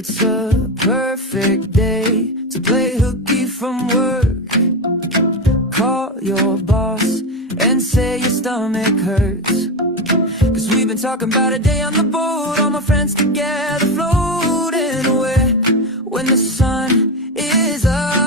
It's a perfect day to play hooky from work. Call your boss and say your stomach hurts. Cause we've been talking about a day on the boat, all my friends together floating away when the sun is up.